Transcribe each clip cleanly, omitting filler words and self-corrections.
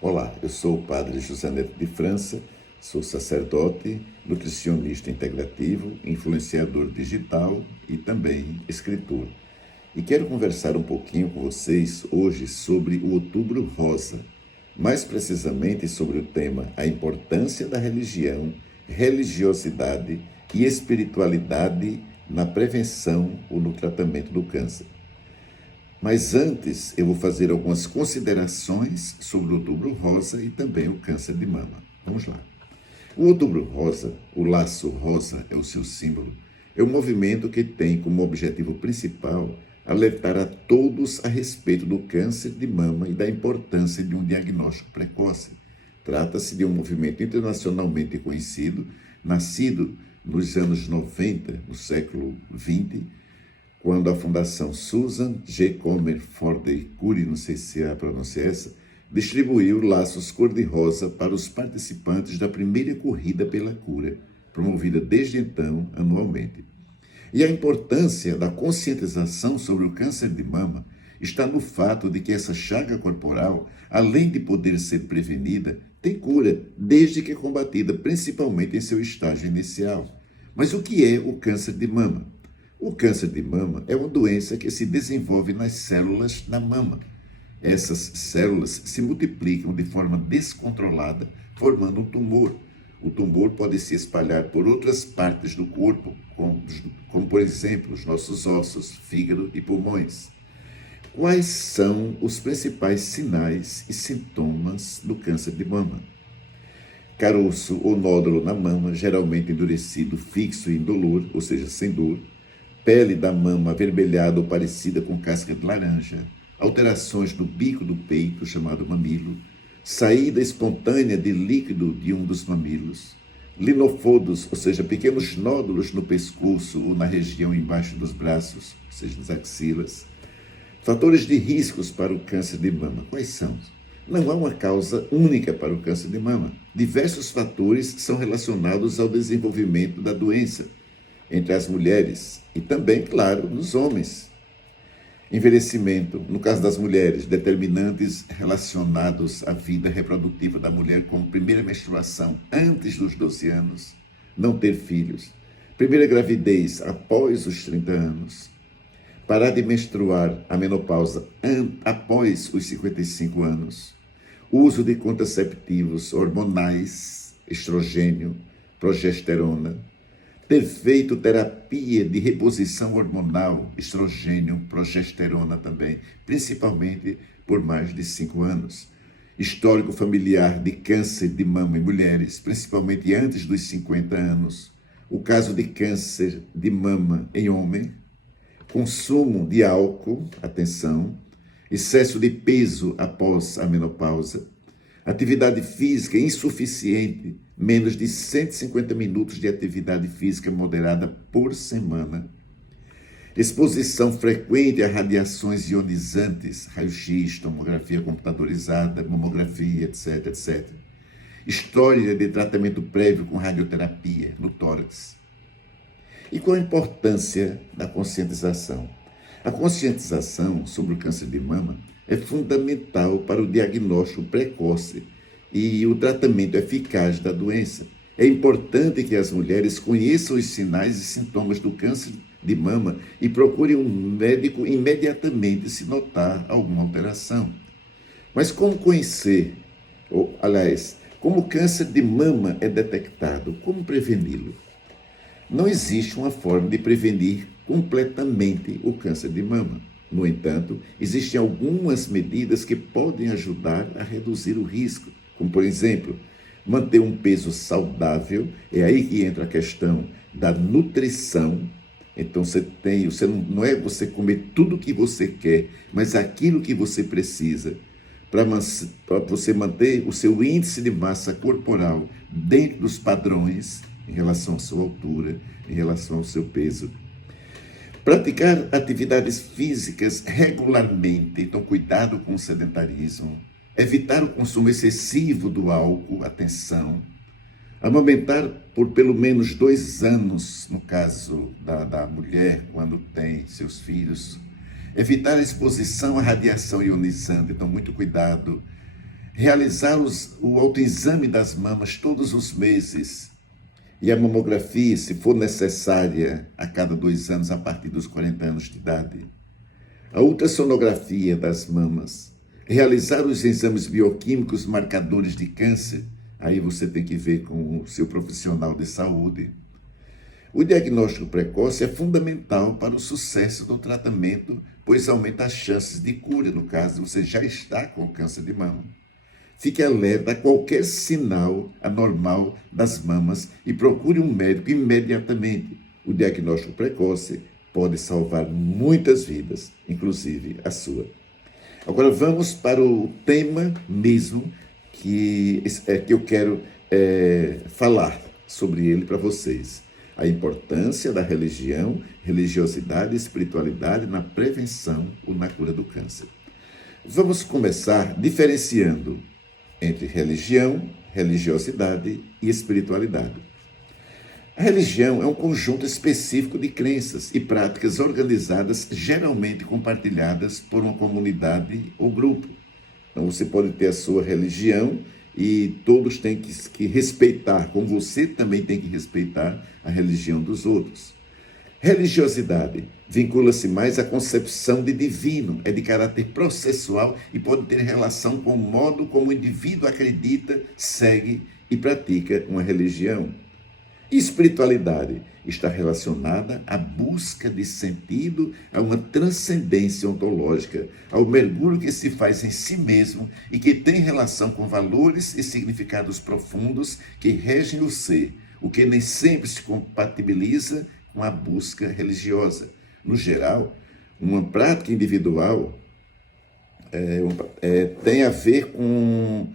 Olá, eu sou o padre José Neto de França, sou sacerdote, nutricionista integrativo, influenciador digital e também escritor. E quero conversar um pouquinho com vocês hoje sobre o Outubro Rosa, mais precisamente sobre o tema a importância da religião, religiosidade e espiritualidade na prevenção ou no tratamento do câncer. Mas antes, eu vou fazer algumas considerações sobre o Outubro Rosa e também o câncer de mama. Vamos lá. O Outubro Rosa, o laço rosa é o seu símbolo, é um movimento que tem como objetivo principal alertar a todos a respeito do câncer de mama e da importância de um diagnóstico precoce. Trata-se de um movimento internacionalmente conhecido, nascido nos anos 90, no século XX, quando a Fundação Susan G. Komen Forde Cure, não sei se a pronúncia é essa, distribuiu laços cor-de-rosa para os participantes da primeira corrida pela cura, promovida desde então anualmente. E a importância da conscientização sobre o câncer de mama está no fato de que essa chaga corporal, além de poder ser prevenida, tem cura, desde que combatida, principalmente em seu estágio inicial. Mas o que é o câncer de mama? O câncer de mama é uma doença que se desenvolve nas células da mama. Essas células se multiplicam de forma descontrolada, formando um tumor. O tumor pode se espalhar por outras partes do corpo, como por exemplo, os nossos ossos, fígado e pulmões. Quais são os principais sinais e sintomas do câncer de mama? Caroço ou nódulo na mama, geralmente endurecido, fixo e indolor, ou seja, sem dor. Pele da mama avermelhada ou parecida com casca de laranja, alterações do bico do peito, chamado mamilo, saída espontânea de líquido de um dos mamilos, linofodos, ou seja, pequenos nódulos no pescoço ou na região embaixo dos braços, ou seja, nas axilas. Fatores de riscos para o câncer de mama, quais são? Não há uma causa única para o câncer de mama. Diversos fatores são relacionados ao desenvolvimento da doença entre as mulheres e também, claro, nos homens. Envelhecimento, no caso das mulheres, determinantes relacionados à vida reprodutiva da mulher, como primeira menstruação antes dos 12 anos, não ter filhos, primeira gravidez após os 30 anos, parar de menstruar, a menopausa após os 55 anos, uso de contraceptivos hormonais, estrogênio, progesterona, ter feito terapia de reposição hormonal, estrogênio, progesterona também, principalmente por mais de 5 anos. Histórico familiar de câncer de mama em mulheres, principalmente antes dos 50 anos. O caso de câncer de mama em homem. Consumo de álcool, atenção. Excesso de peso após a menopausa. Atividade física insuficiente, menos de 150 minutos de atividade física moderada por semana. Exposição frequente a radiações ionizantes, raio-x, tomografia computadorizada, mamografia, etc, etc. História de tratamento prévio com radioterapia no tórax. E qual a importância da conscientização? A conscientização sobre o câncer de mama é fundamental para o diagnóstico precoce e o tratamento eficaz da doença. É importante que as mulheres conheçam os sinais e sintomas do câncer de mama e procurem um médico imediatamente se notar alguma alteração. Mas como conhecer, como o câncer de mama é detectado? Como preveni-lo? Não existe uma forma de prevenir completamente o câncer de mama. No entanto, existem algumas medidas que podem ajudar a reduzir o risco, como, por exemplo, manter um peso saudável. É aí que entra a questão da nutrição. Então, não é você comer tudo o que você quer, mas aquilo que você precisa para você manter o seu índice de massa corporal dentro dos padrões em relação à sua altura, em relação ao seu peso. Praticar atividades físicas regularmente, então cuidado com o sedentarismo, evitar o consumo excessivo do álcool, atenção, amamentar por pelo menos 2 anos, no caso da mulher, quando tem seus filhos, evitar a exposição à radiação ionizante, então muito cuidado, realizar o autoexame das mamas todos os meses e a mamografia, se for necessária, a cada 2 anos, a partir dos 40 anos de idade. A ultrassonografia das mamas, realizar os exames bioquímicos marcadores de câncer, aí você tem que ver com o seu profissional de saúde. O diagnóstico precoce é fundamental para o sucesso do tratamento, pois aumenta as chances de cura, no caso você já está com câncer de mama. Fique alerta a qualquer sinal anormal das mamas e procure um médico imediatamente. O diagnóstico precoce pode salvar muitas vidas, inclusive a sua. Agora vamos para o tema mesmo que eu quero falar sobre ele para vocês. A importância da religião, religiosidade e espiritualidade na prevenção ou na cura do câncer. Vamos começar diferenciando entre religião, religiosidade e espiritualidade. A religião é um conjunto específico de crenças e práticas organizadas, geralmente compartilhadas por uma comunidade ou grupo. Então você pode ter a sua religião e todos têm que respeitar, como você também tem que respeitar a religião dos outros. Religiosidade vincula-se mais à concepção de divino, é de caráter processual e pode ter relação com o modo como o indivíduo acredita, segue e pratica uma religião. Espiritualidade está relacionada à busca de sentido, a uma transcendência ontológica, ao mergulho que se faz em si mesmo e que tem relação com valores e significados profundos que regem o ser, o que nem sempre se compatibiliza com a busca religiosa. No geral, uma prática individual tem a ver com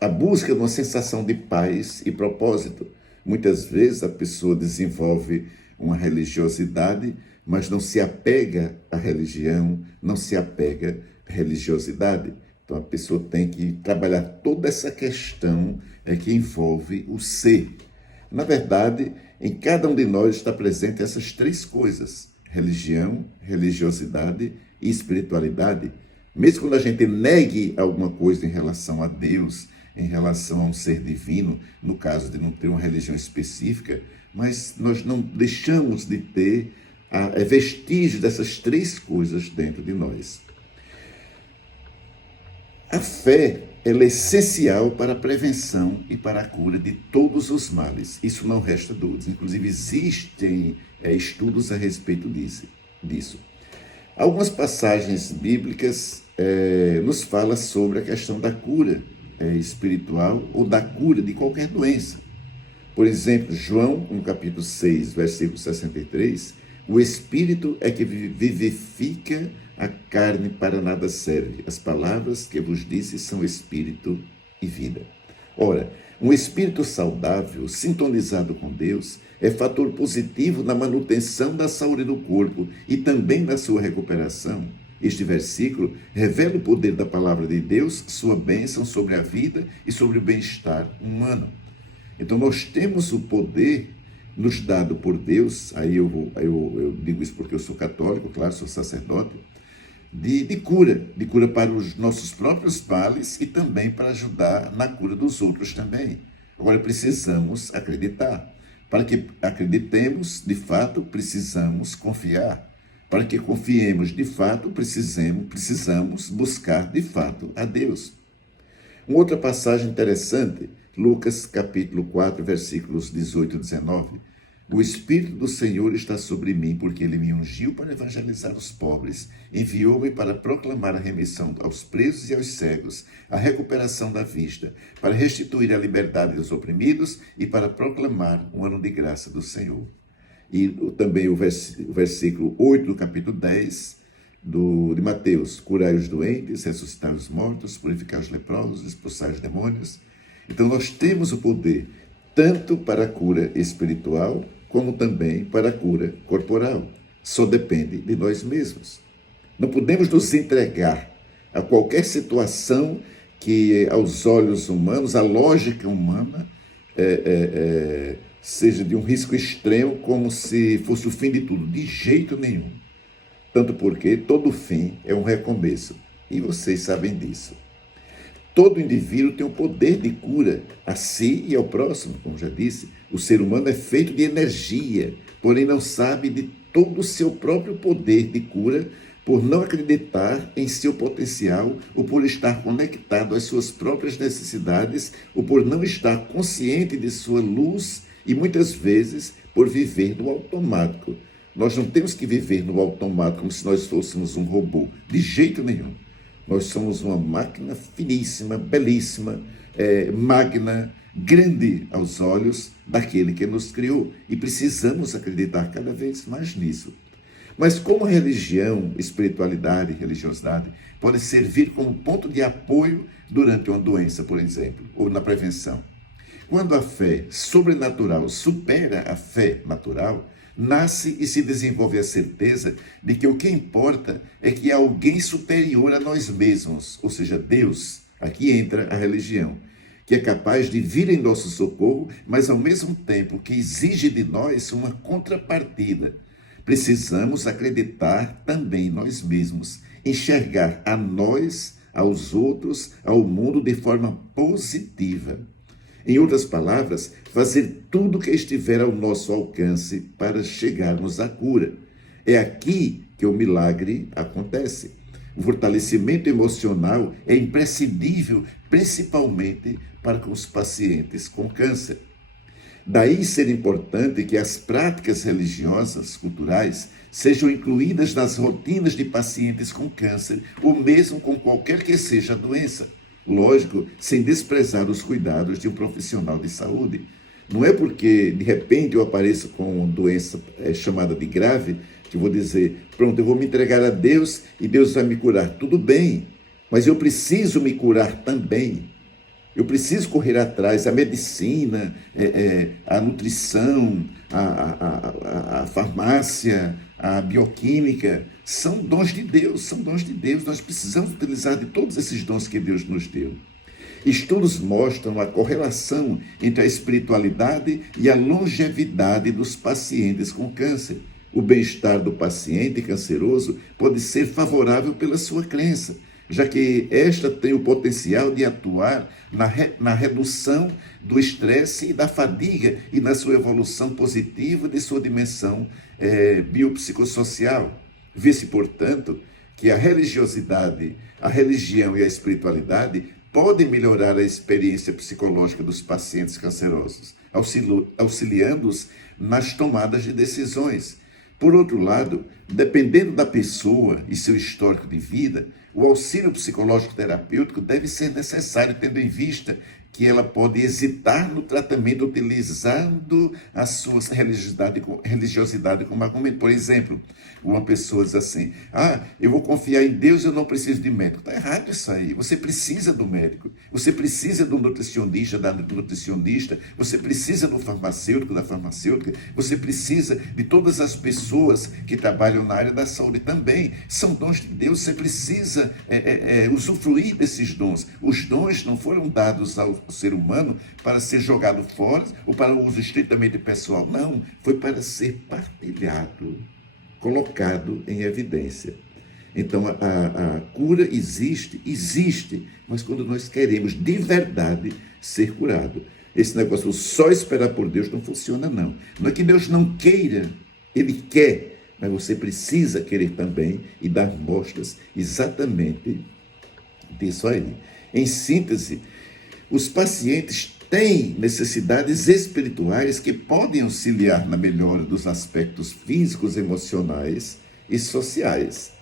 a busca de uma sensação de paz e propósito. Muitas vezes a pessoa desenvolve uma religiosidade, mas não se apega à religião, não se apega à religiosidade. Então a pessoa tem que trabalhar toda essa questão que envolve o ser. Na verdade, em cada um de nós está presente essas 3 coisas: religião, religiosidade e espiritualidade. Mesmo quando a gente negue alguma coisa em relação a Deus, em relação a um ser divino, no caso de não ter uma religião específica, mas nós não deixamos de ter vestígios dessas 3 coisas dentro de nós. A fé ela é essencial para a prevenção e para a cura de todos os males. Isso não resta dúvidas. Inclusive, existem estudos a respeito disso. Algumas passagens bíblicas nos falam sobre a questão da cura espiritual ou da cura de qualquer doença. Por exemplo, João, no capítulo 6, versículo 63, o Espírito é que vivifica, a carne para nada serve. As palavras que vos disse são Espírito e vida. Ora, um espírito saudável, sintonizado com Deus, é fator positivo na manutenção da saúde do corpo e também na sua recuperação. Este versículo revela o poder da palavra de Deus, sua bênção sobre a vida e sobre o bem-estar humano. Então nós temos o poder nos dado por Deus, aí eu digo isso porque eu sou católico, claro, sou sacerdote, de cura para os nossos próprios males e também para ajudar na cura dos outros também. Agora precisamos acreditar. Para que acreditemos, de fato, precisamos confiar. Para que confiemos, de fato, precisamos buscar, de fato, a Deus. Uma outra passagem interessante, Lucas capítulo 4, versículos 18 e 19. O Espírito do Senhor está sobre mim, porque Ele me ungiu para evangelizar os pobres, enviou-me para proclamar a remissão aos presos e aos cegos, a recuperação da vista, para restituir a liberdade aos oprimidos e para proclamar um ano de graça do Senhor. E também o versículo 8 do capítulo 10 de Mateus: curai os doentes, ressuscitar os mortos, purificar os leprosos, expulsar os demônios. Então nós temos o poder tanto para a cura espiritual como também para a cura corporal. Só depende de nós mesmos. Não podemos nos entregar a qualquer situação que, aos olhos humanos, a lógica humana, seja de um risco extremo, como se fosse o fim de tudo. De jeito nenhum. Tanto porque todo fim é um recomeço. E vocês sabem disso. Todo indivíduo tem o poder de cura a si e ao próximo, como já disse. O ser humano é feito de energia, porém não sabe de todo o seu próprio poder de cura por não acreditar em seu potencial ou por estar conectado às suas próprias necessidades ou por não estar consciente de sua luz e muitas vezes por viver no automático. Nós não temos que viver no automático como se nós fôssemos um robô, de jeito nenhum. Nós somos uma máquina finíssima, belíssima, magna, grande aos olhos daquele que nos criou. E precisamos acreditar cada vez mais nisso. Mas como a religião, espiritualidade, religiosidade podem servir como ponto de apoio durante uma doença, por exemplo, ou na prevenção? Quando a fé sobrenatural supera a fé natural, nasce e se desenvolve a certeza de que o que importa é que há alguém superior a nós mesmos, ou seja, Deus. Aqui entra a religião, que é capaz de vir em nosso socorro, mas ao mesmo tempo que exige de nós uma contrapartida. Precisamos acreditar também em nós mesmos, enxergar a nós, aos outros, ao mundo de forma positiva. Em outras palavras, fazer tudo o que estiver ao nosso alcance para chegarmos à cura. É aqui que o milagre acontece. O fortalecimento emocional é imprescindível, principalmente para os pacientes com câncer. Daí ser importante que as práticas religiosas, culturais, sejam incluídas nas rotinas de pacientes com câncer, ou mesmo com qualquer que seja a doença. Lógico, sem desprezar os cuidados de um profissional de saúde. Não é porque, de repente, eu apareço com uma doença chamada de grave, que vou dizer, pronto, eu vou me entregar a Deus e Deus vai me curar. Tudo bem, mas eu preciso me curar também. Eu preciso correr atrás. A medicina, a nutrição, a farmácia, a bioquímica, são dons de Deus, são dons de Deus. Nós precisamos utilizar de todos esses dons que Deus nos deu. Estudos mostram a correlação entre a espiritualidade e a longevidade dos pacientes com câncer. O bem-estar do paciente canceroso pode ser favorável pela sua crença, já que esta tem o potencial de atuar na redução do estresse e da fadiga e na sua evolução positiva de sua dimensão biopsicossocial. Vê-se, portanto, que a religiosidade, a religião e a espiritualidade podem melhorar a experiência psicológica dos pacientes cancerosos, auxiliando-os nas tomadas de decisões. Por outro lado, dependendo da pessoa e seu histórico de vida, o auxílio psicológico terapêutico deve ser necessário, tendo em vista que ela pode hesitar no tratamento utilizando a sua religiosidade como argumento. Por exemplo, uma pessoa diz assim, eu vou confiar em Deus, eu não preciso de médico. Está errado isso aí. Você precisa do médico, você precisa do nutricionista, da nutricionista, você precisa do farmacêutico, da farmacêutica, você precisa de todas as pessoas que trabalham na área da saúde também. São dons de Deus, você precisa usufruir desses dons. Os dons não foram dados ao ser humano para ser jogado fora ou para uso estritamente pessoal. Não, foi para ser partilhado, colocado em evidência. Então, a cura existe, mas quando nós queremos de verdade ser curado. Esse negócio só esperar por Deus não funciona, não. Não é que Deus não queira, Ele quer, mas você precisa querer também e dar mostras exatamente disso aí. Em síntese, os pacientes têm necessidades espirituais que podem auxiliar na melhora dos aspectos físicos, emocionais e sociais.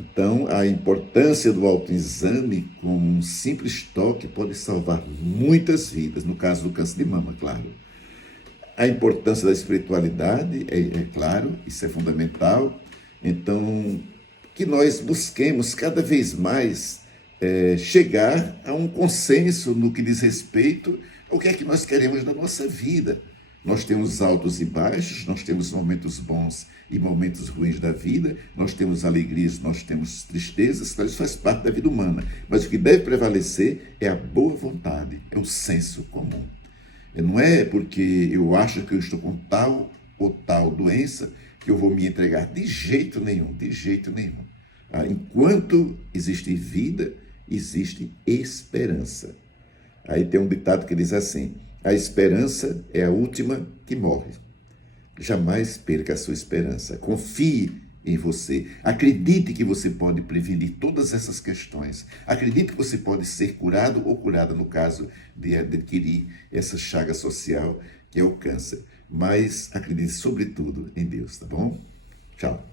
Então, a importância do autoexame como um simples toque pode salvar muitas vidas, no caso do câncer de mama, claro. A importância da espiritualidade, é claro, isso é fundamental. Então, que nós busquemos cada vez mais chegar a um consenso no que diz respeito ao que é que nós queremos da nossa vida. Nós temos altos e baixos, nós temos momentos bons e momentos ruins da vida, nós temos alegrias, nós temos tristezas, isso faz parte da vida humana. Mas o que deve prevalecer é a boa vontade, é o senso comum. Não é porque eu acho que eu estou com tal ou tal doença que eu vou me entregar de jeito nenhum, de jeito nenhum. Enquanto existir vida, existe esperança. Aí tem um ditado que diz assim: a esperança é a última que morre. Jamais perca a sua esperança. Confie em você. Acredite que você pode prevenir todas essas questões. Acredite que você pode ser curado ou curada no caso de adquirir essa chaga social que é o câncer. Mas acredite sobretudo em Deus, tá bom? Tchau.